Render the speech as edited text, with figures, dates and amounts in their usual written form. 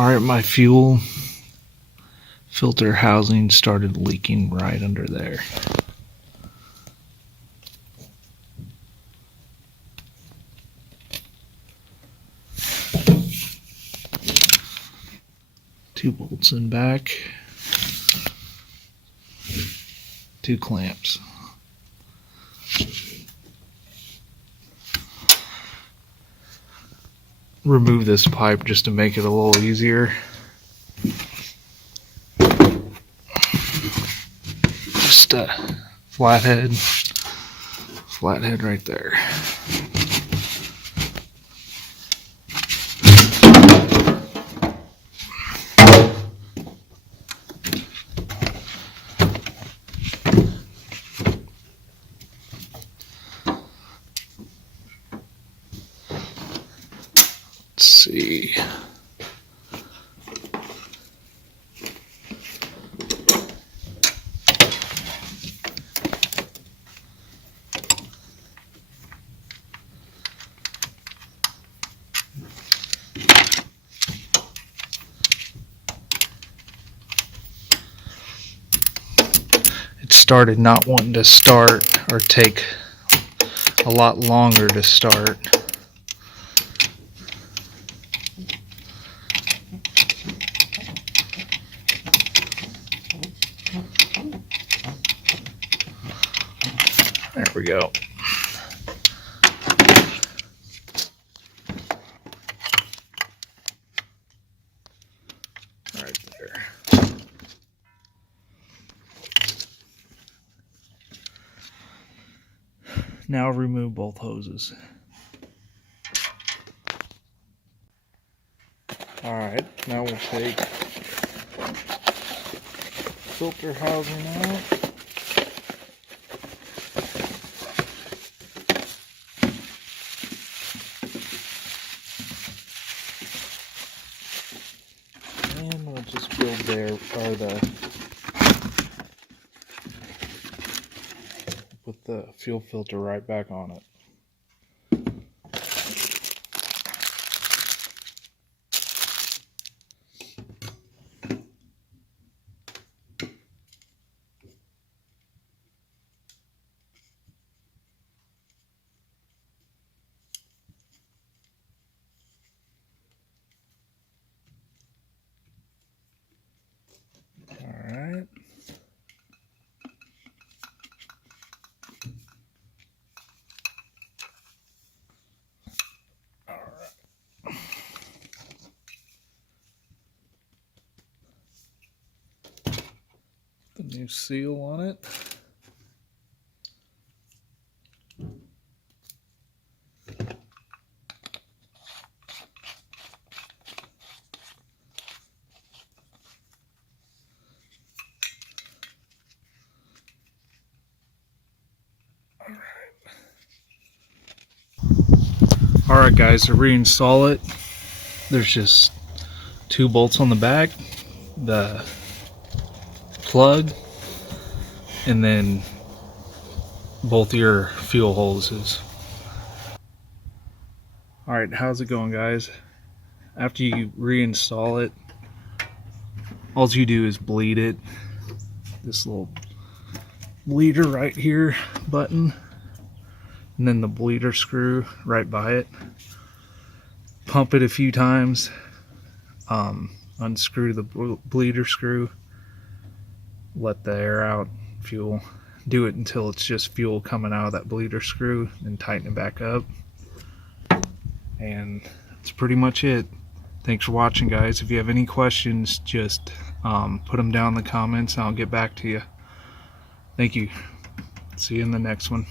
Alright, my fuel filter housing started leaking right under there. Two bolts in back, two clamps. Remove this pipe just to make it a little easier. Just a flathead right there. Let's see. It started not wanting to start, or take a lot longer to start. There we go. Right there. Now remove both hoses. Alright, now we'll take filter housing out. And we'll just build put the fuel filter right back on it. Alright. The new seal on it. Alright guys, to reinstall it, there's just two bolts on the back, the plug, and then both your fuel hoses. Alright, how's it going guys? After you reinstall it, all you do is bleed it. This little bleeder right here button, and then the bleeder screw right by it. Pump it a few times, unscrew the bleeder screw, let the air out, fuel. Do it until it's just fuel coming out of that bleeder screw, and tighten it back up. And that's pretty much it. Thanks for watching guys. If you have any questions, just put them down in the comments and I'll get back to you. Thank you. See you in the next one.